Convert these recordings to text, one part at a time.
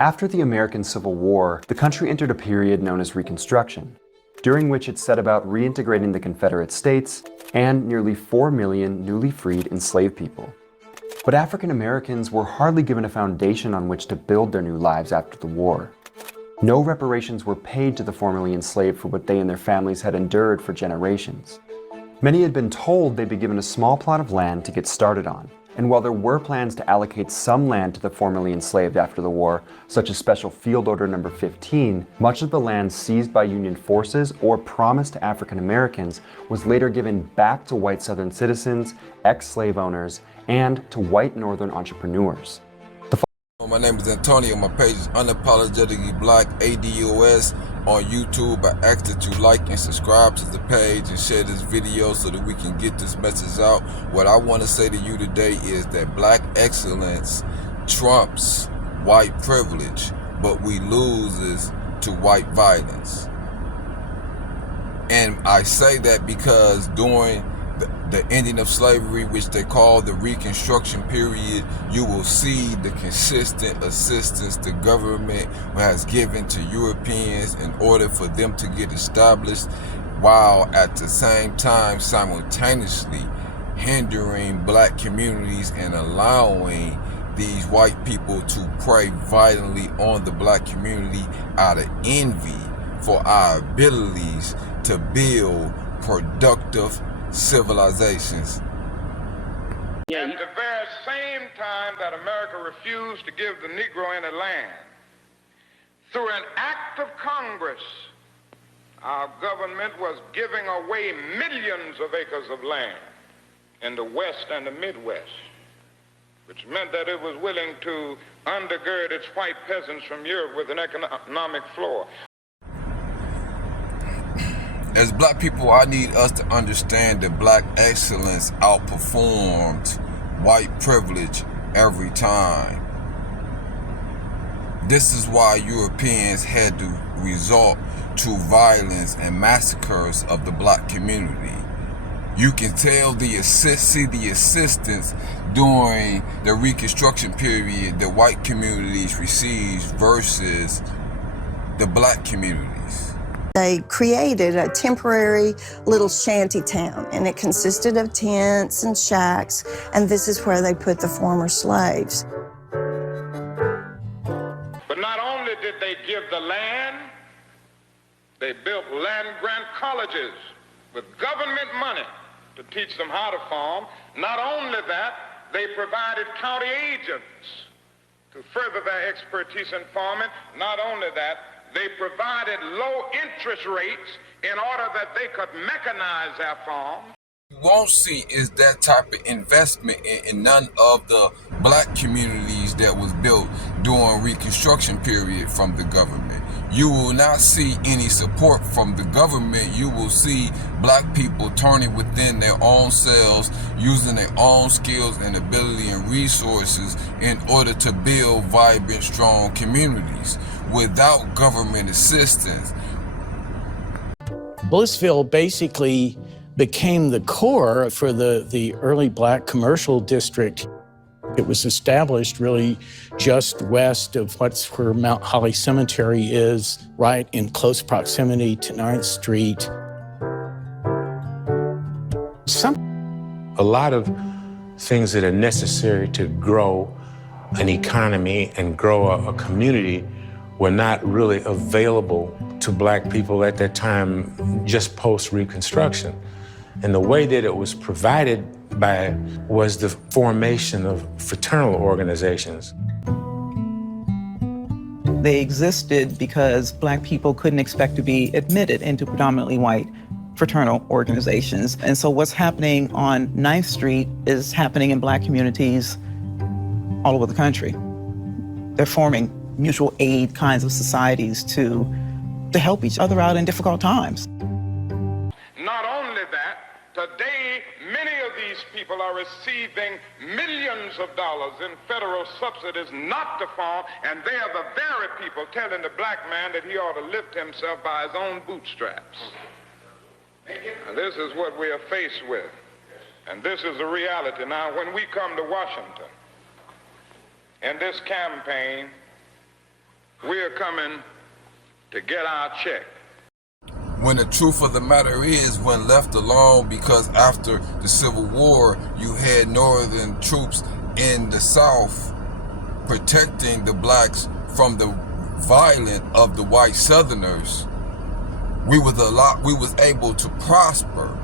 After the American Civil War, the country entered a period known as Reconstruction, during which it set about reintegrating the Confederate States and nearly 4 million newly freed enslaved people. But African Americans were hardly given a foundation on which to build their new lives after the war. No reparations were paid to the formerly enslaved for what they and their families had endured for generations. Many had been told they'd be given a small plot of land to get started on, and while there were plans to allocate some land to the formerly enslaved after the war, such as Special Field Order No. 15, much of the land seized by Union forces or promised to African Americans was later given back to white Southern citizens, ex-slave owners, and to white Northern entrepreneurs. My name is Antonio. My page is Unapologetically Black ADOS on YouTube. I ask that you like and subscribe to the page and share this video so that we can get this message out. What I want to say to you today is that black excellence trumps white privilege, but we loses to white violence. And I say that because during the ending of slavery, which they call the Reconstruction period, you will see the consistent assistance the government has given to Europeans in order for them to get established, while at the same time simultaneously hindering black communities and allowing these white people to prey violently on the black community out of envy for our abilities to build productive civilizations. At the very same time that America refused to give the Negro any land, through an act of Congress, our government was giving away millions of acres of land in the West and the Midwest, which meant that it was willing to undergird its white peasants from Europe with an economic floor. As black people, I need us to understand that black excellence outperformed white privilege every time. This is why Europeans had to resort to violence and massacres of the black community. You can tell the assistance during the Reconstruction period that white communities received versus the black communities. They created a temporary little shanty town, and it consisted of tents and shacks, and this is where they put the former slaves. But not only did they give the land, they built land-grant colleges with government money to teach them how to farm. Not only that, they provided county agents to further their expertise in farming. Not only that, they provided low interest rates in order that they could mechanize their farm. You won't see is that type of investment in none of the black communities that was built during Reconstruction period from the government. You will not see any support from the government. You will see black people turning within their own selves, using their own skills and ability and resources in order to build vibrant, strong communities without government assistance. Blissville basically became the core for the early black commercial district. It was established really just west of where Mount Holly Cemetery is, right in close proximity to 9th Street. A lot of things that are necessary to grow an economy and grow a community were not really available to black people at that time, just post-Reconstruction. And the way that it was provided by was the formation of fraternal organizations. They existed because black people couldn't expect to be admitted into predominantly white fraternal organizations. And so what's happening on 9th Street is happening in black communities all over the country. They're forming mutual aid kinds of societies to help each other out in difficult times. Not only that, today many of these people are receiving millions of dollars in federal subsidies not to farm, and they are the very people telling the black man that he ought to lift himself by his own bootstraps. Now, this is what we are faced with, and this is the reality. Now, when we come to Washington, in this campaign, We're coming to get our check. When the truth of the matter is, when left alone, because after the Civil War, you had Northern troops in the South protecting the blacks from the violence of the white Southerners, we was able to prosper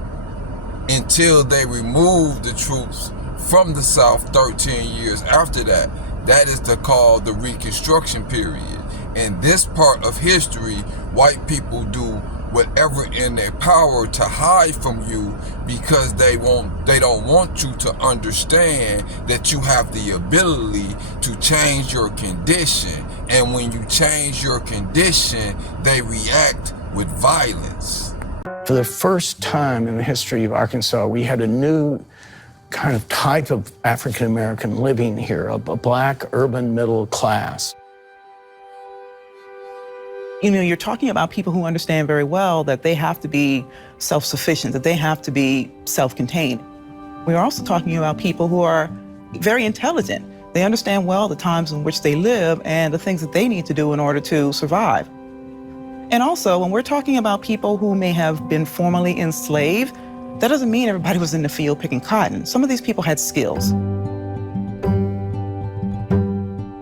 until they removed the troops from the South 13 years after that. That is called the Reconstruction period. In this part of history, white people do whatever in their power to hide from you because they don't want you to understand that you have the ability to change your condition. And when you change your condition, they react with violence. For the first time in the history of Arkansas, we had a new kind of type of African American living here, a black urban middle class. You know, you're talking about people who understand very well that they have to be self-sufficient, that they have to be self-contained. We're also talking about people who are very intelligent. They understand well the times in which they live and the things that they need to do in order to survive. And also, when we're talking about people who may have been formerly enslaved, that doesn't mean everybody was in the field picking cotton. Some of these people had skills.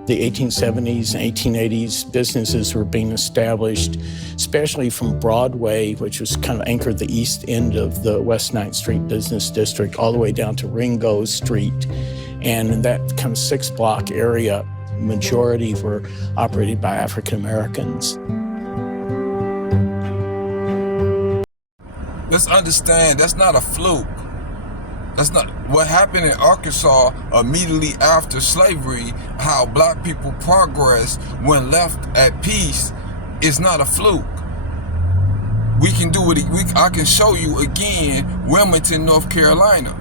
The 1870s and 1880s, businesses were being established, especially from Broadway, which was kind of anchored the east end of the West 9th Street Business District, all the way down to Ringo Street. And in that kind of 6-block area, majority were operated by African Americans. Let's understand, that's not a fluke. That's not what happened in Arkansas immediately after slavery. How black people progressed when left at peace is not a fluke. We can do it. I can show you again, Wilmington, North Carolina.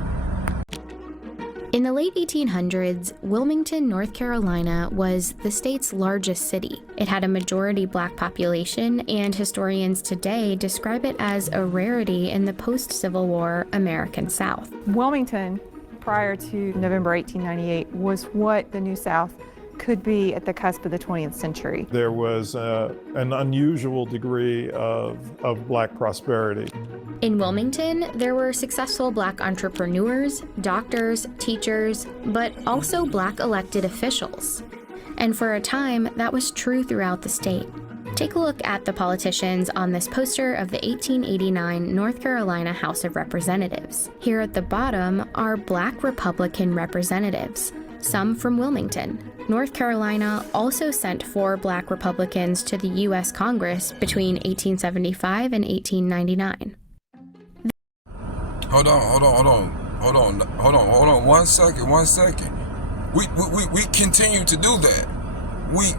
In the late 1800s, Wilmington, North Carolina was the state's largest city. It had a majority black population, and historians today describe it as a rarity in the post-Civil War American South. Wilmington, prior to November 1898, was what the New South could be at the cusp of the 20th century. There was an unusual degree of black prosperity. In Wilmington, there were successful black entrepreneurs, doctors, teachers, but also black elected officials. And for a time, that was true throughout the state. Take a look at the politicians on this poster of the 1889 North Carolina House of Representatives. Here at the bottom are black Republican representatives, some from Wilmington. North Carolina also sent 4 black Republicans to the U.S. Congress between 1875 and 1899. Hold on. One second. We continue to do that.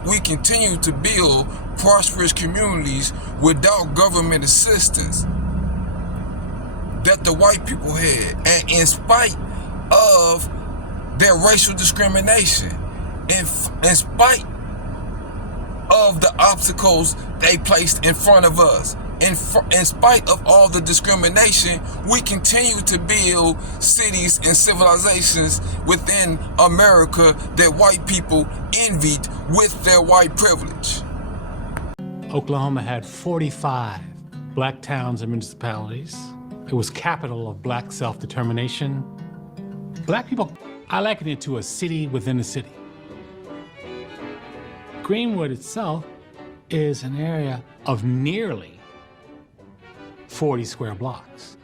We continue to build prosperous communities without government assistance that the white people had, and in spite of their racial discrimination, in spite of the obstacles they placed in front of us, in spite of all the discrimination, we continue to build cities and civilizations within America that white people envied with their white privilege. Oklahoma had 45 black towns and municipalities. It was capital of black self-determination. Black people, I liken it to a city within a city. Greenwood itself is an area of nearly 40 square blocks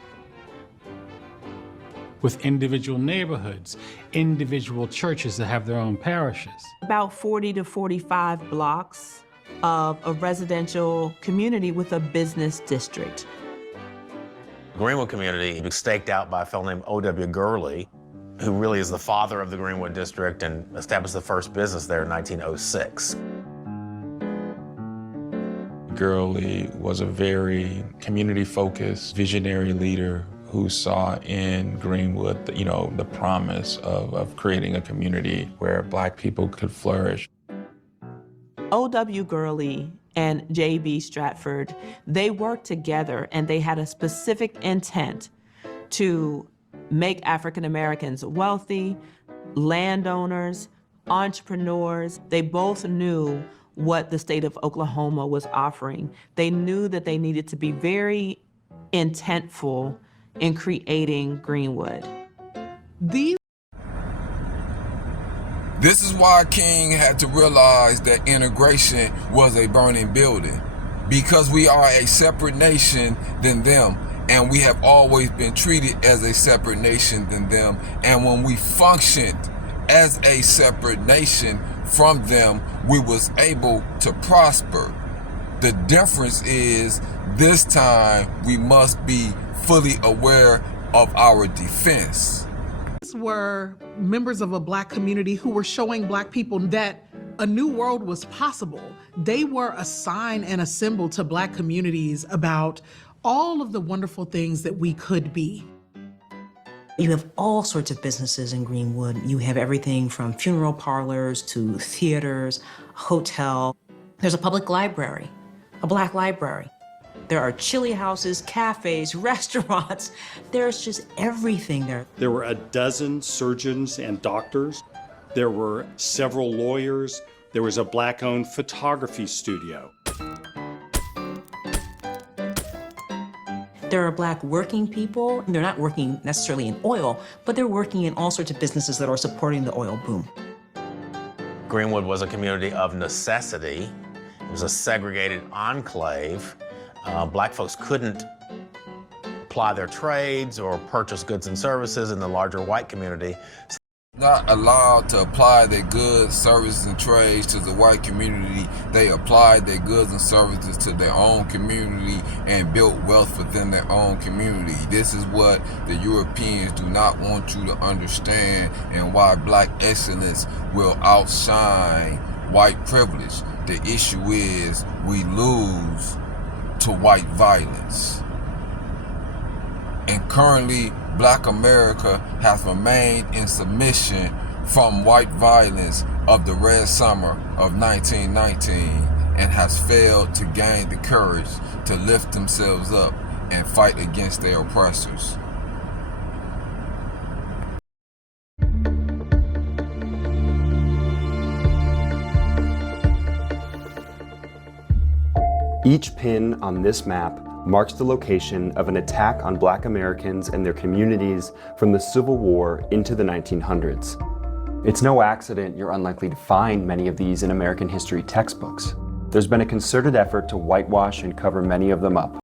with individual neighborhoods, individual churches that have their own parishes. About 40 to 45 blocks of a residential community with a business district. Greenwood community was staked out by a fellow named O.W. Gurley, who really is the father of the Greenwood district and established the first business there in 1906. Gurley was a very community-focused, visionary leader who saw in Greenwood, the promise of creating a community where black people could flourish. O.W. Gurley and J.B. Stratford, they worked together and they had a specific intent to make African Americans wealthy, landowners, entrepreneurs. They both knew what the state of Oklahoma was offering. They knew that they needed to be very intentful in creating Greenwood. This is why King had to realize that integration was a burning building, because we are a separate nation than them, and we have always been treated as a separate nation than them. And when we functioned as a separate nation from them, we was able to prosper. The difference is this time we must be fully aware of our defense. These were members of a Black community who were showing Black people that a new world was possible. They were a sign and a symbol to Black communities about all of the wonderful things that we could be. You have all sorts of businesses in Greenwood. You have everything from funeral parlors to theaters, hotel. There's a public library, a Black library. There are chili houses, cafes, restaurants. There's just everything there. There were a dozen surgeons and doctors. There were several lawyers. There was a Black-owned photography studio. There are Black working people. They're not working necessarily in oil, but they're working in all sorts of businesses that are supporting the oil boom. Greenwood was a community of necessity. It was a segregated enclave. Black folks couldn't ply their trades or purchase goods and services in the larger white community. Not allowed to apply their goods, services, and trades to the white community. They applied their goods and services to their own community and built wealth within their own community. This is what the Europeans do not want you to understand, and why Black excellence will outshine white privilege. The issue is we lose to white violence. And currently, Black America has remained in submission from white violence of the Red Summer of 1919 and has failed to gain the courage to lift themselves up and fight against their oppressors. Each pin on this map marks the location of an attack on Black Americans and their communities from the Civil War into the 1900s. It's no accident you're unlikely to find many of these in American history textbooks. There's been a concerted effort to whitewash and cover many of them up.